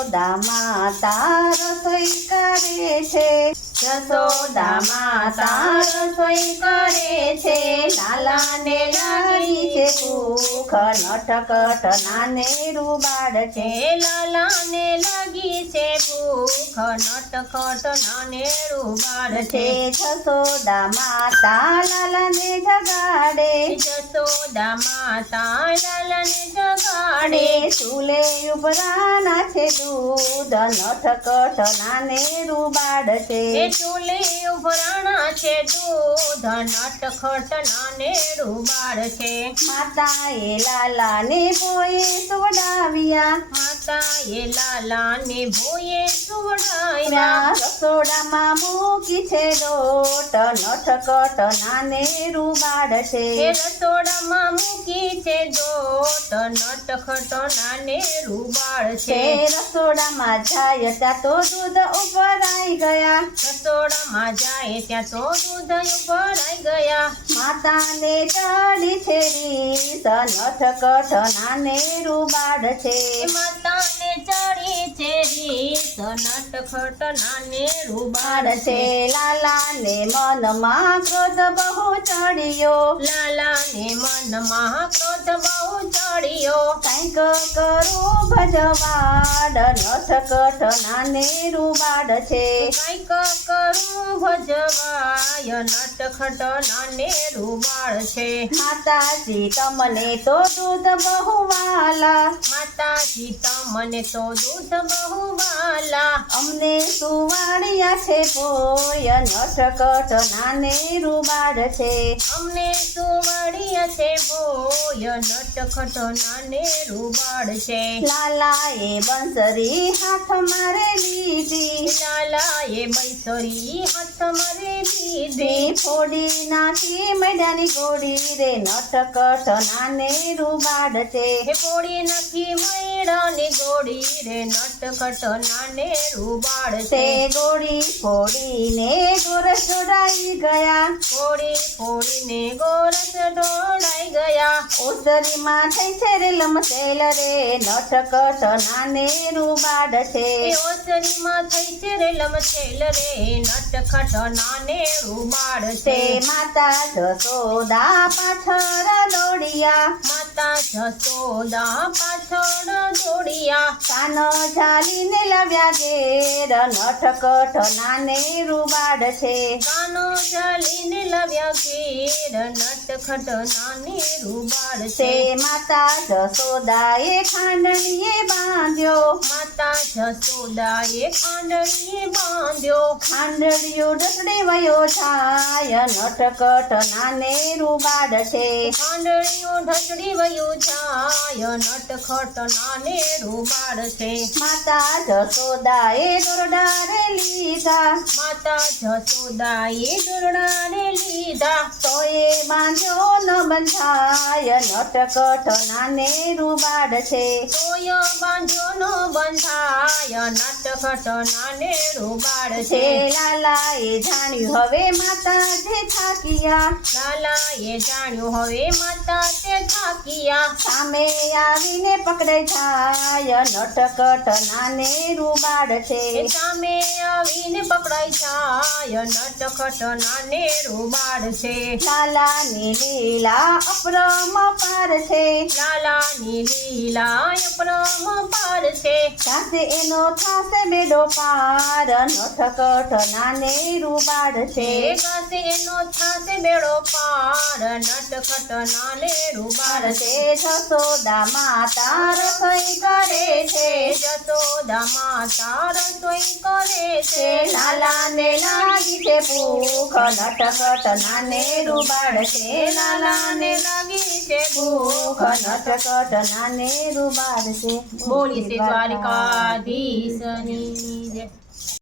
જશોદા માતા રસોઈ કરે છે, જશોદા માતા રસોઈ કરે છે, લાલાને લાગી છે ભૂખ, નટખટ નાનેરું બાળ છે, લાલાને લાગી છે ભૂખ, નટખટ નાનેરું બાળ છે. જશોદા માતા લાલાને જગાડે, જશોદા માતા લાલાને જગાડે, ચૂલે ઉભરાના છે દૂધ, નટખટ નાનેરું બાળ છે, ચૂલે ઉભરાણા છે દૂધ, નટખટ નાનેરું બાળ છે. માતાએ લાલાને ભોએ સુવડાવ્યા, માતાએ લાલાને ભોએ સુવડાવ્યા, રસોડામાં મૂકી છે લોટ, નટખટ નાનેરું બાળ છે, રસોડામાં મૂકી છે દોટ, નટખટ નાનેરું બાળ છે. રસોડામાં જાય ત્યાં તો દૂધ ઉભરાઈ ગયા, રસોડામાં જાય ત્યાં તો દૂધ ઉભરાઈ ગયા, માતાને ચડી છે રીસ, નટખટ નાનેરું બાળ છે, માતાને ચડી છે રીસ, નટખટ નાનેરું બાળ બાળ છે. લાલાને મનમાં ક્રોધ બહુ ચડ્યો, લાલાને મનમાં ક્રોધ બહુ ચડ્યો, કંઈક કરું ભજવાડ, નટખટ નાનેરું બાળ છે, કંઈક કરું ભજવાય, નટખટ નાનેરું બાળ છે. માતાજી તમને તો દૂધ બહુ વાલા, માતાજી તમને તો દૂધ બહુ વાલા, અમને સુવાડ્યા છે ભોય, નટખટ નાનેરું બાળ છે, અમને સુવાડ્યા છે ભોય, નટખટ નાનેરું બાળ છે. લાલાએ બંસરી હાથમાં રે લીધી, લાલાએ બંસરી હાથમાં રે લીધી, ફોડી નાખી મેડાની ગોળી રે, નટખટ નાનેરું બાળ છે, ફોડી નાખી મૈડાની ગોળી રે, નટખટ નાનેરું બાળ છે. ગોળી ફોડીને ગોરસ જોડાઈ ગયા, ફોડી ફોડીને ગોરસ ઢોળાઈ ગયા, ઓસરીમાં થઈ છે રે લમસેલ રે, નટખટ નાનેરું બાળ છે, ઓસરીમાં થઈ છે રે લમસેલ રે, નટખટ નાનેરું બાળ છે. માતા જશોદા પાછળ દોડ્યા, માતા જશોદા પાછળ દોડ્યા, કાન ઝાલીને લાવ્યા ઘેર, નટખટ નાનેરું બાળ છે, કાનો ચાલીને લાવ્યા ઘેર, નટખટ નાનેરું બાળ છે. માતા જશોદાએ ખાંડણીએ બાંધ્યો, માતા જશોદાએ ખાંડણીએ બાંધ્યો, ખાંડણીયો ડસડી વયો જાય, નટખટ નાનેરું બાળ છે, ખાંડણીઓ ઢસડી વયું જાય, નટખટ નાનેરું બાળ છે. માતા જશોદાએ દોરડા રે લીધા, માતા જશોદાએ દોરડાને લીધા, તોય બાંધ્યો ન બંધાય, નટખટ નાનેરું બાળ છે, તોય બાંધ્યો ન બંધાય, નટખટ નાનેરું બાળ છે. લાલાએ જાણ્યું હવે માતા જે થાક્યા, લાલાએ જાણ્યું હવે માતા તે થાક્યા, સામે આવીને પકડાઈ જાય, નટખટ નાનેરું બાળ છે, સામે આવીને પકડાઈ જાય, નટખટ નાનેરું બાળ છે. લાલાની લીલા અપરંપાર છે, લાલાની લીલા અપરંપાર છે, સાથે એનો થાશે બેડો પાર, નટખટ નાનેરું બાળ છે, ગાશે એનો થાશે બેડો પાર, નટખટ નાનેરું બાળ છે. જશોદા માતા રસોઈ કરે છે, જશોદા માતા રસોઈ કરે છે, લાલાને લાગી છે ભૂખ, નટખટ નાનેરું બાળ છે, લાલાને લાગી છે ભૂખ, નટખટ નાનેરું બાળ છે. બોલી છે દ્વારકાધીશની જય.